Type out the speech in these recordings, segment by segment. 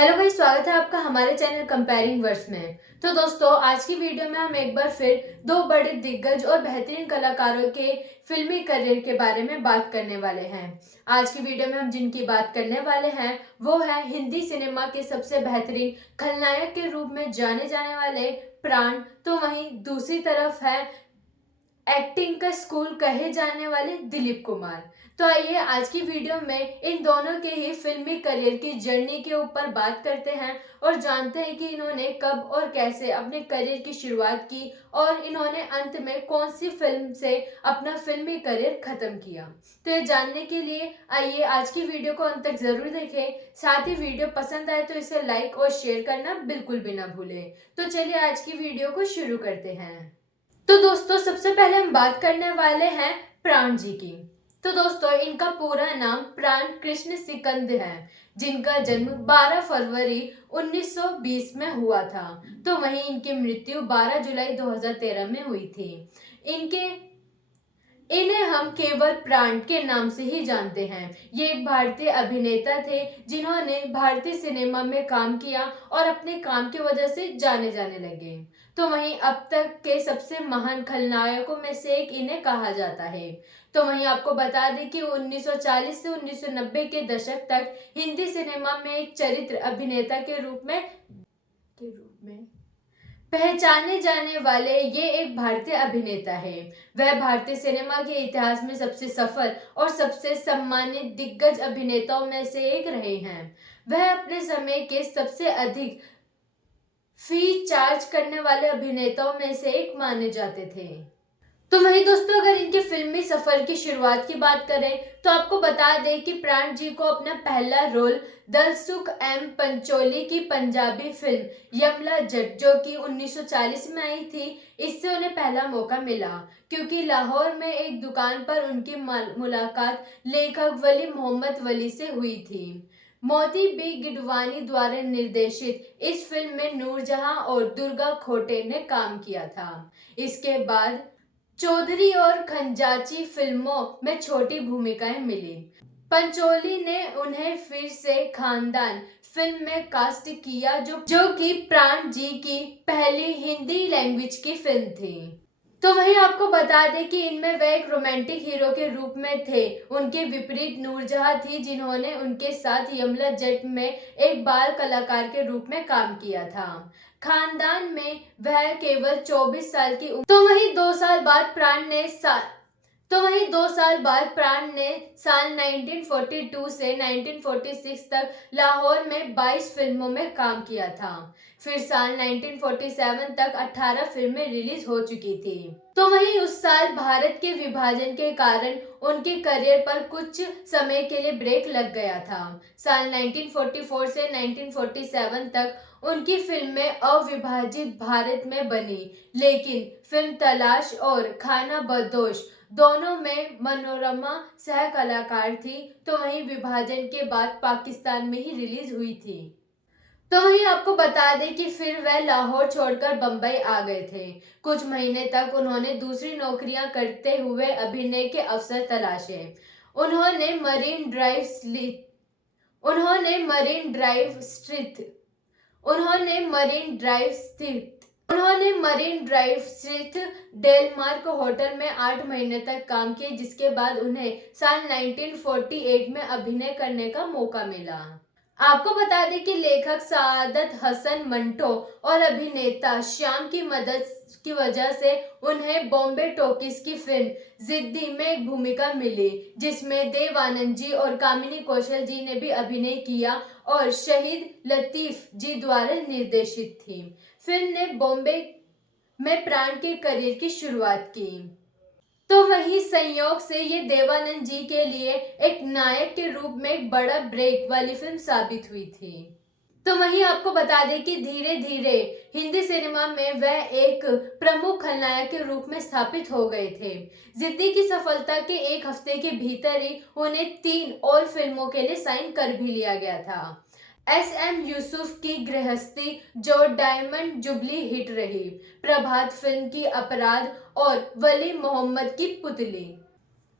Hello भाई, स्वागत है आपका हमारे चैनल कंपेयरिंग वर्ड्स में। तो दोस्तों, आज की वीडियो में हम एक बार फिर दो बड़े दिग्गज और बेहतरीन कलाकारों के फिल्मी करियर के बारे में बात करने वाले हैं। आज की वीडियो में हम जिनकी बात करने वाले हैं वो है हिंदी सिनेमा के सबसे बेहतरीन खलनायक के रूप में जाने जाने वाले प्राण। तो वहीं दूसरी तरफ है एक्टिंग का स्कूल कहे जाने वाले दिलीप कुमार। तो आइए आज की वीडियो में इन दोनों के ही फिल्मी करियर की जर्नी के ऊपर बात करते हैं और जानते हैं कि इन्होंने कब और कैसे अपने करियर की शुरुआत की और इन्होंने अंत में कौन सी फिल्म से अपना फिल्मी करियर खत्म किया। तो ये जानने के लिए आइए आज की वीडियो को अंत तक जरूर देखें। साथ ही वीडियो पसंद आए तो इसे लाइक और शेयर करना बिल्कुल भी ना भूलें। तो चलिए आज की वीडियो को शुरू करते हैं। तो दोस्तों, सबसे पहले हम बात करने वाले हैं प्राण जी की। तो दोस्तों, इनका पूरा नाम प्राण कृष्ण सिकंद है, जिनका जन्म 12 फरवरी 1920 में हुआ था। तो वहीं इनकी मृत्यु 12 जुलाई 2013 में हुई थी। इनके इन्हें हम केवल प्राण के नाम से ही जानते हैं। ये एक भारतीय अभिनेता थे जिन्होंने भारतीय सिनेमा में काम किया और अपने काम की वजह से जाने जाने लगे। तो वहीं अब तक के सबसे महान खलनायकों में से एक इन्हें कहा जाता है। तो वहीं आपको बता दें कि 1940 से 1990 के दशक तक हिंदी सिनेमा में एक चरित्र अभिनेता के रूप में पहचाने जाने वाले ये एक भारतीय अभिनेता है। वह भारतीय सिनेमा के इतिहास में सबसे सफल और सबसे सम्मानित दिग्गज अभिनेताओं में से एक रहे हैं। वह अपने समय के सबसे अधिक फी चार्ज करने वाले अभिनेताओं में से एक माने जाते थे। तो वही दोस्तों, अगर इनके फिल्मी सफर की शुरुआत की बात करें तो आपको बता दें कि प्राण जी को अपना पहला रोल दलसुख एम पंचोली की पंजाबी फिल्म यमला जट, जो कि 1940 में आई थी, इससे उन्हें पहला मौका मिला, क्योंकि लाहौर में एक दुकान पर उनकी मुलाकात लेखक वली मोहम्मद वली से हुई थी। मोती बी गिडवानी द्वारा निर्देशित इस फिल्म में नूरजहां और दुर्गा खोटे ने काम किया था। इसके बाद चौधरी और खंजाची फिल्मों में छोटी भूमिकाएं मिली। पंचोली ने उन्हें फिर से खानदान फिल्म में कास्ट किया, जो कि प्राण जी की पहली हिंदी लैंग्वेज की फिल्म थी। तो वहीं आपको बता दें कि इनमें वह एक रोमांटिक हीरो के रूप में थे। उनके विपरीत नूरजहां थी, जिन्होंने उनके साथ यमला जट में एक बाल कलाकार के रूप में काम किया था। खानदान में वह केवल 24 साल की उम्र। तो वहीं 2 साल बाद प्राण ने साल 1942 से 1946 तक लाहौर में 22 फिल्मों में काम किया था। फिर साल 1947 तक 18 फिल्में रिलीज हो चुकी थी। तो वहीं उस साल भारत के विभाजन के कारण उनके करियर पर कुछ समय के लिए ब्रेक लग गया था। साल 1944 से 1947 तक उनकी फिल्में अविभाजित भारत में बनी, लेकिन फिल्म तलाश और खाना बदोश दोनों में मनोरमा सह कलाकार थी। तो वहीं विभाजन के बाद पाकिस्तान में ही रिलीज हुई थी। तो वहीं आपको बता दें कि फिर वह लाहौर छोड़कर बंबई आ गए थे। कुछ महीने तक उन्होंने दूसरी नौकरियां करते हुए अभिनय के अवसर तलाशे। उन्होंने मरीन ड्राइव उन्होंने मरीन ड्राइव स्थित डेलमार्क होटल में 8 महीने तक काम किए, जिसके बाद उन्हें साल 1948 में अभिनय करने का मौका मिला। आपको बता दें कि लेखक सादत हसन मंटो और अभिनेता श्याम की मदद की वजह से उन्हें बॉम्बे टॉकीज की फिल्म जिद्दी में एक भूमिका मिली, जिसमें देव आनंद जी और कामिनी कौशल जी ने भी अभिनय किया और शहीद लतीफ जी द्वारा निर्देशित थी। फिल्म ने बॉम्बे में प्राण के करियर की शुरुआत की। तो वही संयोग से ये देवानंद जी के लिए एक नायक के रूप में एक बड़ा ब्रेक वाली फिल्म साबित हुई थी। तो वहीं आपको बता दें कि धीरे धीरे हिंदी सिनेमा में वह एक प्रमुख खलनायक के रूप में स्थापित हो गए थे। जिद्दी की सफलता के एक हफ्ते के भीतर ही उन्हें 3 और फिल्मों के लिए साइन कर भी लिया गया था। एस.एम. यूसुफ की गृहस्थी, जो डायमंड जुबली हिट रही, प्रभात फिल्म की अपराध और वली मोहम्मद की पुतली।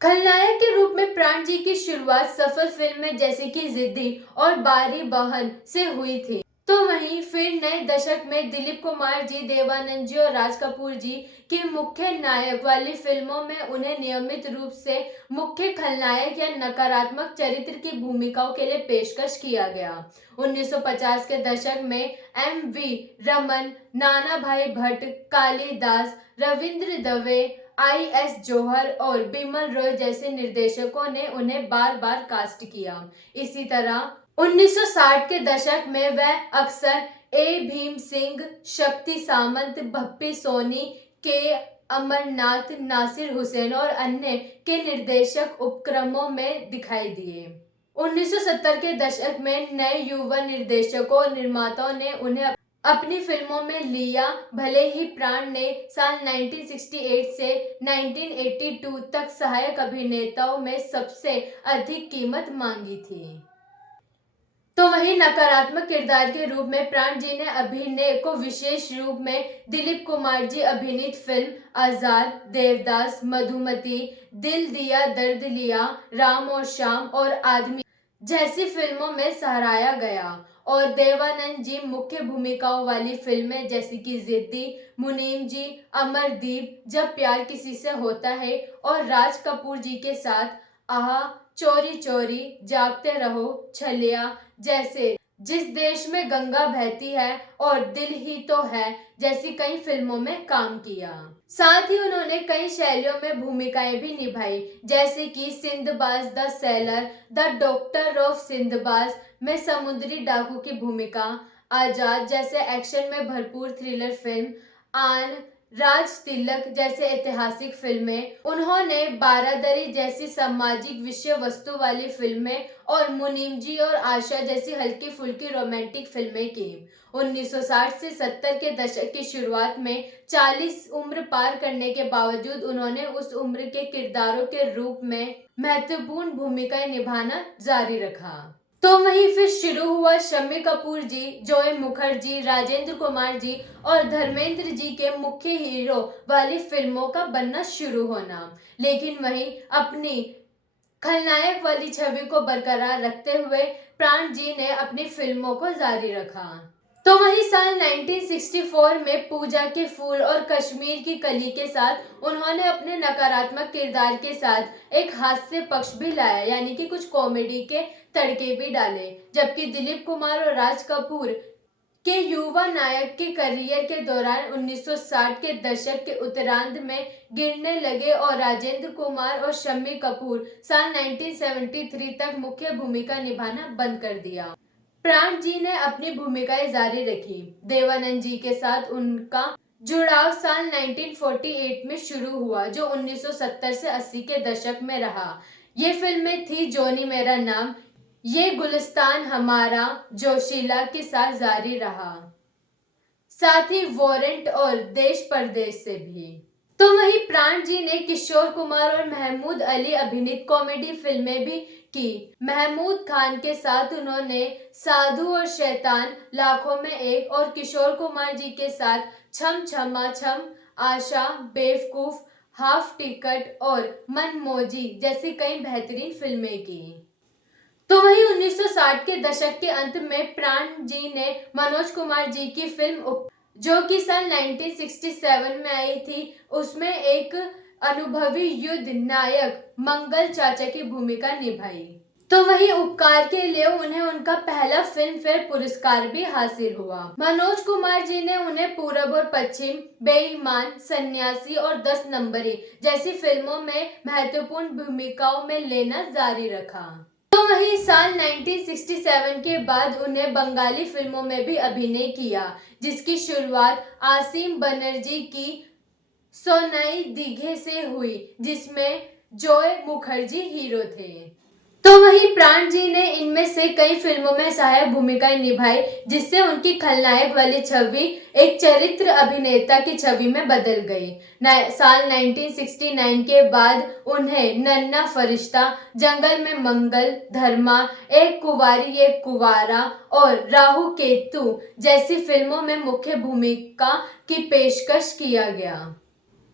खलनायक के रूप में प्राण जी की शुरुआत सफल फिल्में जैसे कि जिद्दी और बारी बहन से हुई थी। तो वहीं फिर नए दशक में दिलीप कुमार जी, देवानंद जी और राज कपूर जी की मुख्य नायक वाली फिल्मों में उन्हें नियमित रूप से मुख्य खलनायक या नकारात्मक चरित्र की भूमिकाओं के लिए पेशकश किया गया। 1950 के दशक में एम.वी. रमन, नाना भाई भट्ट, कालिदास, रविंद्र दवे, आई.एस. जौहर और बिमल रॉय जैसे निर्देशकों ने उन्हें बार बार कास्ट किया। इसी तरह 1960 के दशक में वह अक्सर ए भीम सिंह, शक्ति सामंत, भप्पी सोनी, के अमरनाथ, नासिर हुसैन और अन्य के निर्देशक उपक्रमों में दिखाई दिए। 1970 के दशक में नए युवा निर्देशकों और निर्माताओं ने उन्हें अपनी फिल्मों में लिया। भले ही प्राण ने साल 1968 से 1982 तक सहायक अभिनेताओं में सबसे अधिक कीमत मांगी थी। तो वहीं नकारात्मक किरदार के रूप में प्राण जी ने अभिनय को विशेष रूप में दिलीप कुमार जी अभिनीत फिल्म आजाद, देवदास, मधुमती, दिल दिया दर्द लिया, राम और श्याम और आदमी जैसी फिल्मों में सराहाया गया। और देवानंद जी मुख्य भूमिकाओं वाली फिल्में जैसे कि जिद्दी, मुनीम जी, अमरदीप, जब प्यार किसी से होता है और राज कपूर जी के साथ आहा, चोरी चोरी, जागते रहो, छलिया जैसे, जिस देश में गंगा बहती है और दिल ही तो है जैसी कई फिल्मों में काम किया। साथ ही उन्होंने कई शैलियों में भूमिकाएं भी निभाई जैसे कि Sindbad the sailor, the doctor of Sindbad में समुद्री डाकू की भूमिका, आजाद जैसे एक्शन में भरपूर थ्रिलर फिल्म, आन, राज तिलक जैसे ऐतिहासिक फिल्में, उन्होंने बारादरी जैसी सामाजिक विषय वस्तु वाली फिल्में और मुनीम जी और आशा जैसी हल्की फुल्की रोमांटिक फिल्में की। 1960 से 70 के दशक की शुरुआत में 40 उम्र पार करने के बावजूद उन्होंने उस उम्र के किरदारों के रूप में महत्वपूर्ण भूमिकाएं निभाना जारी रखा। तो वहीं फिर शुरू हुआ शम्मी कपूर जी, जॉय मुखर्जी, राजेंद्र कुमार जी और धर्मेंद्र जी के मुख्य हीरो वाली फिल्मों का बनना शुरू होना। लेकिन वहीं अपनी खलनायक वाली छवि को बरकरार रखते हुए प्राण जी ने अपनी फिल्मों को जारी रखा। तो वहीं साल 1964 में पूजा के फूल और कश्मीर की कली के साथ उन्होंने अपने नकारात्मक किरदार के साथ एक हास्य पक्ष भी लाया, यानी कि कुछ कॉमेडी के तड़के भी डाले। जबकि दिलीप कुमार और राज कपूर के युवा नायक के करियर के दौरान 1960 के दशक के उत्तरार्ध में गिरने लगे और राजेंद्र कुमार और शम्मी कपूर साल 1973 तक मुख्य भूमिका निभाना बंद कर दिया। प्राण जी ने अपनी भूमिकाएं जारी रखी। देवानंद जी के साथ उनका जुड़ाव साल 1948 में शुरू हुआ जो 1970 से 80 के दशक में रहा। ये फिल्में थी जोनी मेरा नाम, ये गुलिस्तान हमारा, जोशीला के साथ जारी रहा, साथ ही वारंट और देश परदेश से भी। तो वहीं प्राण जी ने किशोर कुमार और महमूद अली अभिनीत कॉमेडी फिल्में भी की। महमूद खान के साथ उन्होंने साधु और शैतान, लाखों में एक और किशोर कुमार जी के साथ छम छमा छम, आशा, बेवकूफ, हाफ टिकट और मनमोजी जैसी कई बेहतरीन फिल्में की। तो वहीं 1960 के दशक के अंत में प्राण जी ने मनोज कुमार जी की फिल्म जो कि सन 1967 में आई थी, उसमें एक अनुभवी युद्ध नायक मंगल चाचा की भूमिका निभाई। तो वहीं उपकार के लिए उन्हें उनका पहला फिल्म फेयर पुरस्कार भी हासिल हुआ। मनोज कुमार जी ने उन्हें पूरब और पश्चिम, बेईमान, सन्यासी और 10 नंबरी जैसी फिल्मों में महत्वपूर्ण भूमिकाओं में लेना जारी रखा। तो वहीं साल 1967 के बाद उन्हें बंगाली फिल्मों में भी अभिनय किया, जिसकी शुरुआत आसिम बनर्जी की सोनाई दीघे से हुई, जिसमें जॉय मुखर्जी हीरो थे। तो वहीं प्राण जी ने इनमें से कई फिल्मों में सहायक भूमिकाएं निभाई, जिससे उनकी खलनायक वाली छवि एक चरित्र अभिनेता की छवि में बदल गई। साल 1969 के बाद उन्हें नन्ना फरिश्ता, जंगल में मंगल, धर्मा, एक कुंवारी एक कुंवारा और राहु केतु जैसी फिल्मों में मुख्य भूमिका की पेशकश किया गया।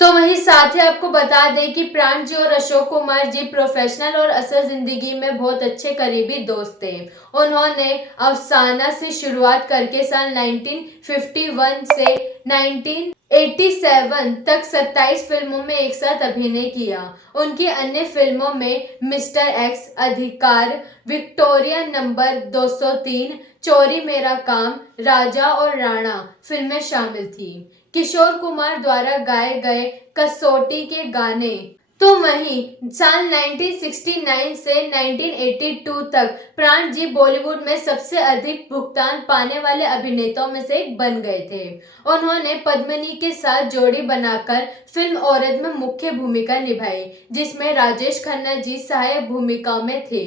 तो वहीं साथ ही आपको बता दें कि प्राण जी और अशोक कुमार जी प्रोफेशनल और असल जिंदगी में बहुत अच्छे करीबी दोस्त थे। उन्होंने अफसाना से शुरुआत करके साल 1951 से 1987 तक 27 फिल्मों में एक साथ अभिनय किया। उनकी अन्य फिल्मों में मिस्टर एक्स, अधिकार, विक्टोरिया नंबर 203, चोरी मेरा काम, राजा और राणा फिल्में शामिल थी। किशोर कुमार द्वारा गाए गए कसौटी के गाने। तो वहीं साल 1969 से 1982 तक प्राण जी बॉलीवुड में सबसे अधिक भुगतान पाने वाले अभिनेताओं में से एक बन गए थे। उन्होंने पद्मिनी के साथ जोड़ी बनाकर फिल्म औरत में मुख्य भूमिका निभाई, जिसमें राजेश खन्ना जी सहायक भूमिकाओं में थे।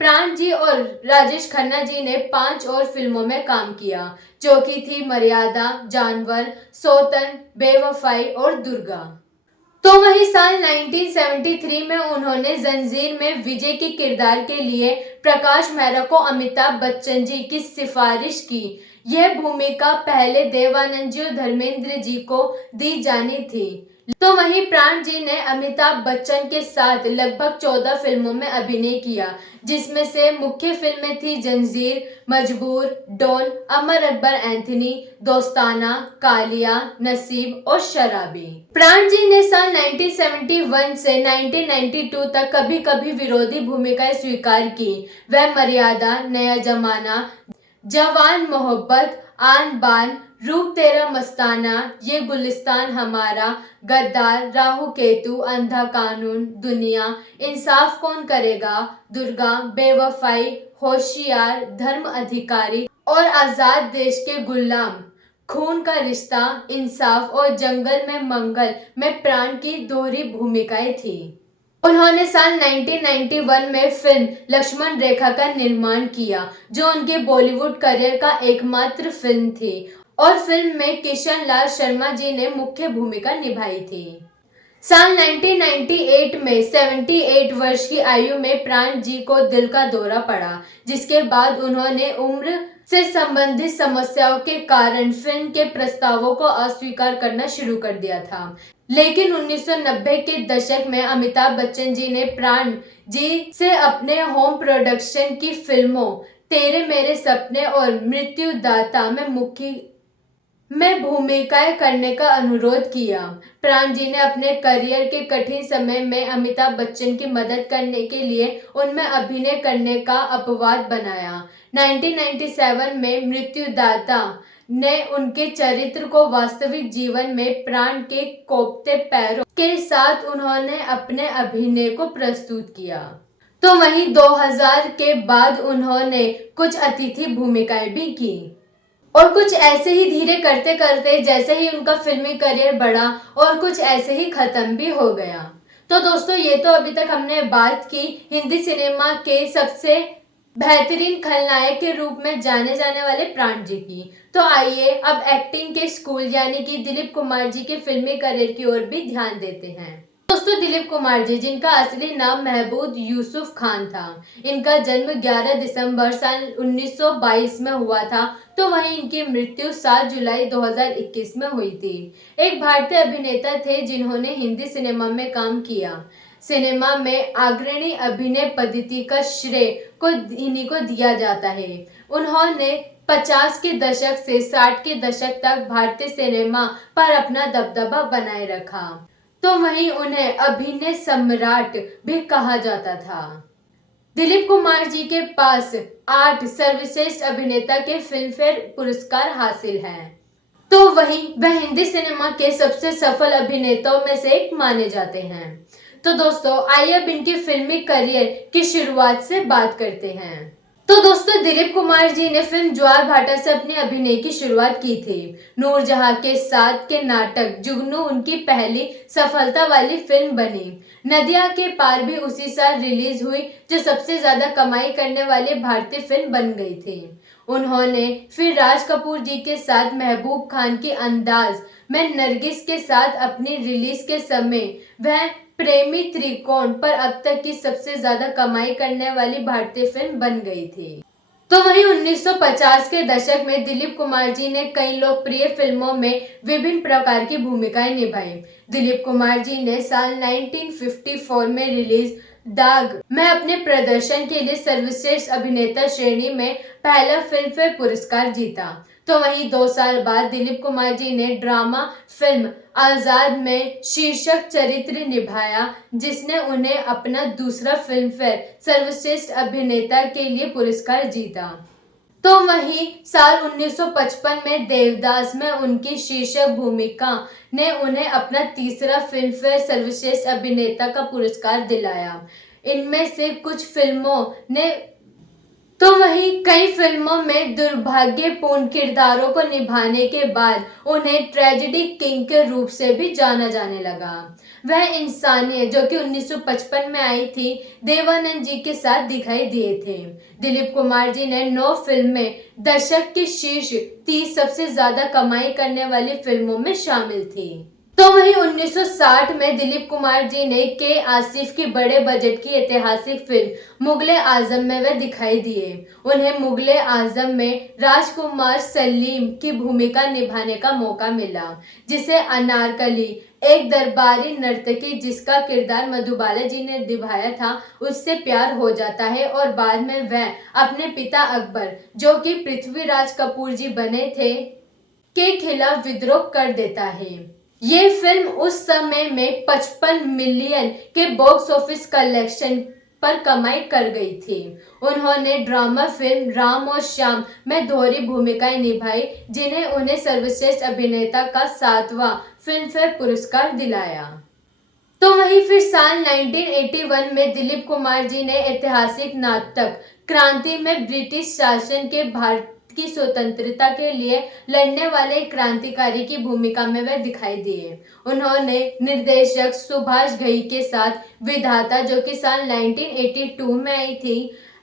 प्राण जी और राजेश खन्ना जी ने 5 और फिल्मों में काम किया, जो कि थी मर्यादा, जानवर, सौतन, बेवफाई और दुर्गा। तो वहीं साल 1973 में उन्होंने जंजीर में विजय के किरदार के लिए प्रकाश मेहरा को अमिताभ बच्चन जी की सिफारिश की। यह भूमिका पहले देवानंद जी और धर्मेंद्र जी को दी जानी थी। तो वहीं प्राण जी ने अमिताभ बच्चन के साथ लगभग 14 फिल्मों में अभिनय किया, जिसमें से मुख्य फिल्में थी जंजीर, मजबूर, डॉन, अमर अकबर एंथनी, दोस्ताना, कालिया, नसीब और शराबी। प्राण जी ने साल 1971 से 1992 तक कभी कभी विरोधी भूमिकाएं स्वीकार की। वह मर्यादा, नया जमाना, जवान मोहब्बत, आन बान, रूप तेरा मस्ताना, ये गुलिस्तान हमारा, गद्दार, राहु केतु, अंधा कानून, दुनिया, इंसाफ कौन करेगा, दुर्गा, बेवफाई, होशियार, धर्म अधिकारी और आजाद देश के गुलाम, खून का रिश्ता, इंसाफ और जंगल में मंगल में प्राण की दोहरी भूमिकाएं थी। उन्होंने साल 1991 में फिल्म लक्ष्मण रेखा का निर्माण किया, जो उनके बॉलीवुड करियर का एकमात्र फिल्म थी और फिल्म में किशन लाल शर्मा जी ने मुख्य भूमिका निभाई थी। साल 1998 में 78 वर्ष की आयु में प्राण जी को दिल का दौरा पड़ा, जिसके बाद उन्होंने उम्र से संबंधित समस्याओं के कारण फिल्म के प्रस्तावों को अस्वीकार करना शुरू कर दिया था। लेकिन 1990 के दशक में अमिताभ बच्चन जी ने प्राण जी से अपने होम प्रोडक्शन की फिल्मों तेरे मेरे सपने और मृत्युदाता में भूमिकाएं करने का अनुरोध किया। प्राण जी ने अपने करियर के कठिन समय में अमिताभ बच्चन की मदद करने के लिए उनमें अभिनय करने का अपवाद बनाया। 1997 में मृत्युदाता ने उनके चरित्र को वास्तविक जीवन में प्राण के कोपते पैरों के साथ उन्होंने अपने अभिनय को प्रस्तुत किया। तो वहीं 2000 के बाद उन्होंने कुछ अतिथि भूमिकाएं भी की और कुछ ऐसे ही धीरे करते करते जैसे ही उनका फिल्मी करियर बढ़ा और कुछ ऐसे ही खत्म भी हो गया। तो दोस्तों, ये तो अभी तक हमने बात की हिंदी सिनेमा के सबसे बेहतरीन खलनायक के रूप में जाने जाने वाले प्राण जी की। तो आइए अब एक्टिंग के स्कूल यानी कि दिलीप कुमार जी के फिल्मी करियर की ओर भी ध्यान देते हैं। दोस्तों, दिलीप कुमार जी, जिनका असली नाम महबूब यूसुफ खान था, इनका जन्म 11 दिसंबर साल 1922 में हुआ था। तो वहीं इनकी मृत्यु 7 जुलाई 2021 में हुई थी। एक भारतीय अभिनेता थे जिन्होंने हिंदी सिनेमा में काम किया। सिनेमा में अग्रणी अभिनय पद्धति का श्रेय को इन्हीं को दिया जाता है। उन्होंने 50 के दशक से 60 के दशक तक भारतीय सिनेमा पर अपना दबदबा बनाए रखा। तो वहीं उन्हें अभिनय सम्राट भी कहा जाता था। दिलीप कुमार जी के पास 8 सर्वश्रेष्ठ अभिनेता के फिल्मफेयर पुरस्कार हासिल हैं। तो वहीं वह हिंदी सिनेमा के सबसे सफल अभिनेताओं में से एक माने जाते हैं। तो दोस्तों, आइए अब इनके फिल्मी करियर की शुरुआत से बात करते हैं। तो दोस्तों, दिलीप कुमार जी ने फिल्म ज्वार भाटा से अपने अभिनय की शुरुआत की थी। नूरजहां के साथ के नाटक जुगनू उनकी पहली सफलता वाली फिल्म बनी। नदिया के पार भी उसी साल रिलीज हुई, जो सबसे ज्यादा कमाई करने वाली भारतीय फिल्म बन गई थी। उन्होंने फिर राज कपूर जी के साथ महबूब खान की अंदाज में नरगिस के साथ अपनी रिलीज के समय वह प्रेमी त्रिकोण पर अब तक की सबसे ज्यादा कमाई करने वाली भारतीय फिल्म बन गई थी। तो वहीं 1950 के दशक में दिलीप कुमार जी ने कई लोकप्रिय फिल्मों में विभिन्न प्रकार की भूमिकाएं निभाई। दिलीप कुमार जी ने साल 1954 में रिलीज दाग में अपने प्रदर्शन के लिए सर्वश्रेष्ठ अभिनेता श्रेणी में पहला फिल्म फेयर पुरस्कार जीता। तो वहीं 2 साल बाद दिलीप कुमार जी ने ड्रामा फिल्म आजाद में शीर्षक चरित्र निभाया, जिसने उन्हें अपना दूसरा फिल्म फेयर सर्वश्रेष्ठ अभिनेता के लिए पुरस्कार जीता। तो वहीं साल 1955 में देवदास में उनकी शीर्षक भूमिका ने उन्हें अपना तीसरा फिल्म फेयर सर्वश्रेष्ठ अभिनेता का पुरस्कार दिलाया। इनमें से कुछ फिल्मों ने तो वहीं कई फिल्मों में दुर्भाग्यपूर्ण किरदारों को निभाने के बाद उन्हें ट्रेजेडी किंग के रूप से भी जाना जाने लगा। वह इंसानियत जो कि 1955 में आई थी, देवानंद जी के साथ दिखाई दिए थे। दिलीप कुमार जी ने 9 फिल्में दशक की शीर्ष 30 सबसे ज्यादा कमाई करने वाली फिल्मों में शामिल थी। तो वहीं 1960 में दिलीप कुमार जी ने के आसिफ की बड़े बजट की ऐतिहासिक फिल्म मुगले आजम में वे दिखाई दिए। उन्हें मुगले आजम में राजकुमार सलीम की भूमिका निभाने का मौका मिला, जिसे अनारकली, एक दरबारी नर्तकी जिसका किरदार मधुबाला जी ने निभाया था, उससे प्यार हो जाता है और बाद में वह अपने पिता अकबर, जो कि पृथ्वीराज कपूर जी बने थे, के खिलाफ विद्रोह कर देता है। ये फिल्म उस समय में 55 मिलियन के बॉक्स ऑफिस कलेक्शन पर कमाई कर गई थी। उन्होंने ड्रामा फिल्म राम और श्याम में दोहरी भूमिकाएं निभाई, जिन्हें उन्हें सर्वश्रेष्ठ अभिनेता का 7वां फिल्म फेयर पुरस्कार दिलाया। तो वहीं फिर साल 1981 में दिलीप कुमार जी ने ऐतिहासिक नाटक क्रांति में ब्रिटिश शासन के भारत की स्वतंत्रता के लिए लड़ने वाले क्रांतिकारी की भूमिका में वे दिखाई दिए। उन्होंने निर्देशक सुभाष घई के साथ विधाता, जो कि साल 1982 में आई थी,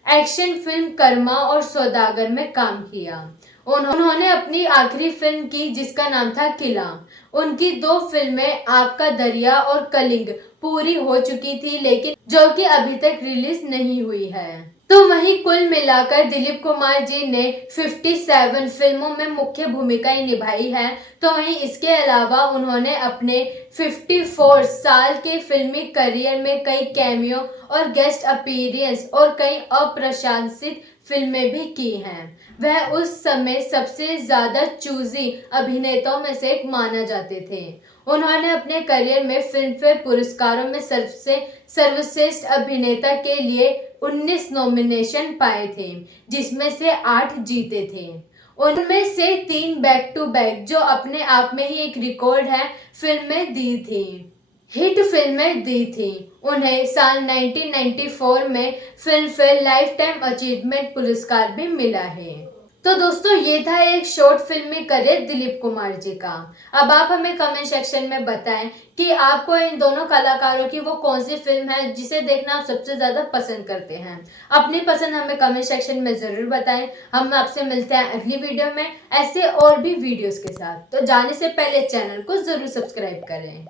एक्शन फिल्म कर्मा और सौदागर में काम किया। उन्होंने अपनी आखिरी फिल्म की, जिसका नाम था किला। उनकी 2 फिल्में आपका दरिया और कलिंग पूरी हो चुकी थी, लेकिन जो कि अभी तक रिलीज नहीं हुई है। तो वहीं कुल मिलाकर दिलीप कुमार जी ने 57 फिल्मों में मुख्य भूमिकाएं निभाई है। तो वहीं इसके अलावा उन्होंने अपने 54 साल के फिल्मी करियर में कई कैमियो और गेस्ट अपीयरेंस और कई अप्रशंसित फिल्में भी की हैं। वह उस समय सबसे ज्यादा चूजी अभिनेताओं में से एक माना जाते थे। उन्होंने अपने करियर में फिल्म फेयर पुरस्कारों में सर्वश्रेष्ठ अभिनेता के लिए 19 नॉमिनेशन पाए थे, जिसमें से 8 जीते थे। उनमें से 3 बैक टू बैक, जो अपने आप में ही एक रिकॉर्ड है, फिल्में दी थी, हिट फिल्में दी थी। उन्हें साल 1994 में film fair life time achievement पुरस्कार भी मिला है। तो दोस्तों, ये था एक शॉर्ट फिल्मी करियर दिलीप कुमार जी का। अब आप हमें कमेंट सेक्शन में बताएं कि आपको इन दोनों कलाकारों की वो कौन सी फिल्म है जिसे देखना आप सबसे ज्यादा पसंद करते हैं। अपनी पसंद हमें कमेंट सेक्शन में जरूर बताएं। हम आपसे मिलते हैं अगली वीडियो में ऐसे और भी वीडियोस के साथ। तो जाने से पहले चैनल को जरूर सब्सक्राइब करें।